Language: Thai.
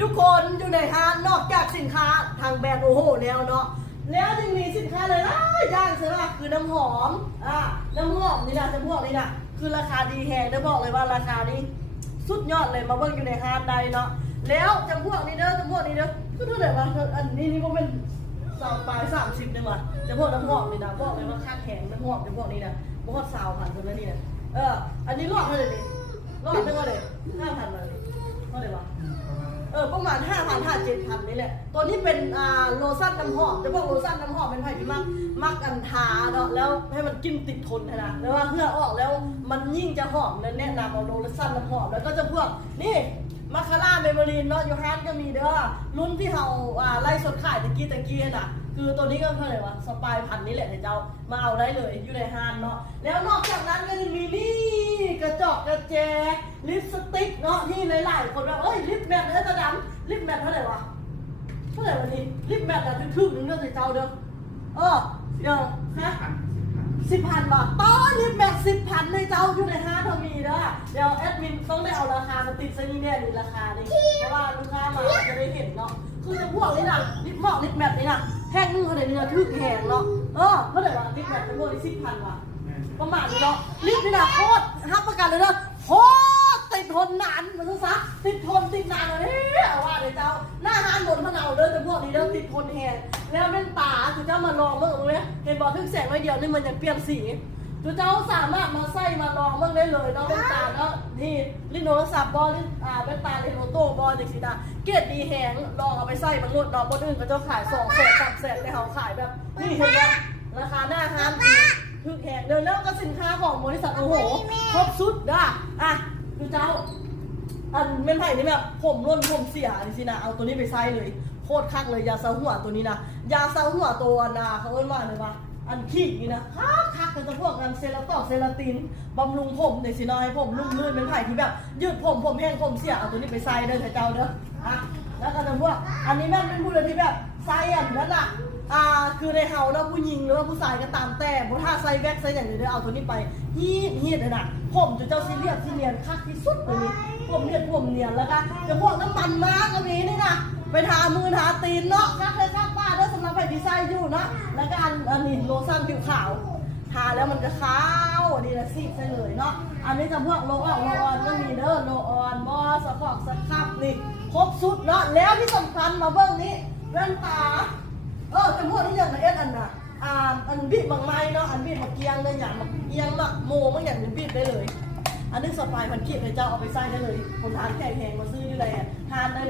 ทุกคนอยู่ในห้างนอกจากสินค้าทางแบรนด์โอโหแล้วเนาะแล้วยังมีสินค้าเลยย่างเสือคือน้ำหอมน้ำหอมนี่นะจะพวกนี้นะคือราคาดีแฮงได้บอกเลยว่าราคานี้สุดยอดเลยมาเบิ่งอยู่ในห้างใดเนาะแล้วจำพวกนี้เด้อจำพวกนี้เด้อก็เท่าไหร่วะอันนี้ก็เป็น30เลยว่ะจำพวกน้ำหอมนี่นะบอกเลยว่าค่าแข็งน้ำหอมจำพวกนี้นะพวก20,000คนแล้วนี่นะอันนี้รอดเท่าไหร่นี่รอดเท่าไหร่5,000เลยเท่าไหร่วะประมาณ5,000 7,000นี่แหละตัวนี้เป็นโลชั่นน้ำหอมจะบอกโลชั่นน้ำหอมเป็นไผ่ที่มักกันทาเนาะแล้วให้มันกินติดทนนะแล้วว่าเพื่อออกแล้วมันยิ่งจะหอมแล้วแนะนำเอาโลชั่นน้ำหอมแล้วก็จะพวกนี่มาคาร่าเมมโมรีนเนาะยูฮาร์ดก็มีเด้อรุ่นที่เราไล่สดขายตะกี้น่ะคือตัวนี้ก็เท่าไหร่วะสปายพันนี้แหละเจ้ามาเอาได้เลยอยู่ในฮานเนาะแล้วนอกจากนั้นก็ยังมีนี่กระจกกระแจลิปสติกเนาะที่หลายๆคนแบบลิปแมทตาดำลิปแมทเท่าไหร่วะวันนี้ลิปแมททึ่งๆนึงเด้อเจ้าเด้อเดี๋ยวนะ10,000 บาทต้อนลิปแมท10,000ในเจ้าอยู่ในฮานเรามีเด้อเดี๋ยวแอดมินต้องได้เอาราคามาติดซะนี่เนี่ยดูราคานี่เพราะว่าลูกค้ามาจะได้เห็นเนาะคือจะพวกนี้นะลิปหมอกลิปแมทนี่นะแห้งนึงเท่าไหร่เนี่ยทึ่งแห้งเนาะเท่าไหร่วะลิปแมทเป็นพวกนี้10,000 ว่ะประมาณนี้เนาะลิปนี่นะโคตรห้ามประกันเลยเนาะโคตรติดทนนานมันซะติดทนติดนานเลยเอาว่าเดี๋ยวเจ้าหน้าฮานหมดมันเอาเด้อแต่พวกนี้เด้อติดทนแห้งแล้วเป็นตาคือเจ้ามาลองเมื่อกี้เห็นบอกทึ่งแสงไว้เดียวนี่มันยังเปลี่ยนสีตัวเจ้าสามารถมาใส่มาลองเมื่อได้เลยเนาะเป็นตาเนาะนี่ลิโนสับบอลเป็นตาลิโนโต้บอลอย่างสีดาเกตดีแห้งลองเอาไปใส่บางรุ่นเนาะบนอื่นก็จะขาย200,000 300,000ในเขาขายแบบนี่เห็นไหมราคาหน้าฮานทึ่งแห้งเดินแล้วก็สินค้าของบริษัทโอ้โหครบสุดด้ดูเจ้าอันเม่นไผ่นี่แบบผมร่นผมเสียจริงๆนะเอาตัวนี้ไปใส่เลยโคตรคักเลยยาซาหัวตัวนี้นะยาซาหัวตัวนาเขาเอิ้นว่าเลยว่าอันขี้นี่นะคักจะพวกอันเซลาตินบำรุงผมในสินอยผมลุ่มลื่นเป็นไผ่ที่แบบยืดผมแห้งผมเสียเอาตัวนี้ไปใส่เด้อเจ้าเด้อแล้วก็จะพวกอันนี้แม่เป็นผู้เลยที่แบบใส่อันนั้นคือในเฮาแล้วผู้หญิงหรือว่าผู้ชายก็ตามแต่เพราะถ้าใส่แว็กใส่อย่างนี้เดี๋ยวเอาตัวนี้ไปฮีดเลยนะผมจะเจ้าซีเรียสที่เนียนคักที่สุดเลยผมเนียนแล้วก็จะพวกน้ำมันมากก็มีนี่นะไปทามือทาตีนเนาะคักเลยคักป้าด้วยสำหรับใครที่ใส่อยู่นะแล้วก็อันนี้โลชั่นผิวขาวทาแล้วมันจะขาวดีละสิใส่เลยเนาะอันนี้จะพวกโลออนก็มีเด้อโลออนบอสฟอกสครับนี่ครบสุดเนาะแล้วที่สำคัญมาเบื้องนี้แว่นตาจะพูดที่อย่างไรอันน่ะอันบีบบางไม้เนาะอันบีบมาเกียงเลยอย่างมาเกียงมาโมมันอย่างบีบได้เลยอันนี้สปายพันขีดเลยเจ้าเอาไปใส่ได้เลยคนทานแข็งมาซื้อได้เลยทานได้เลย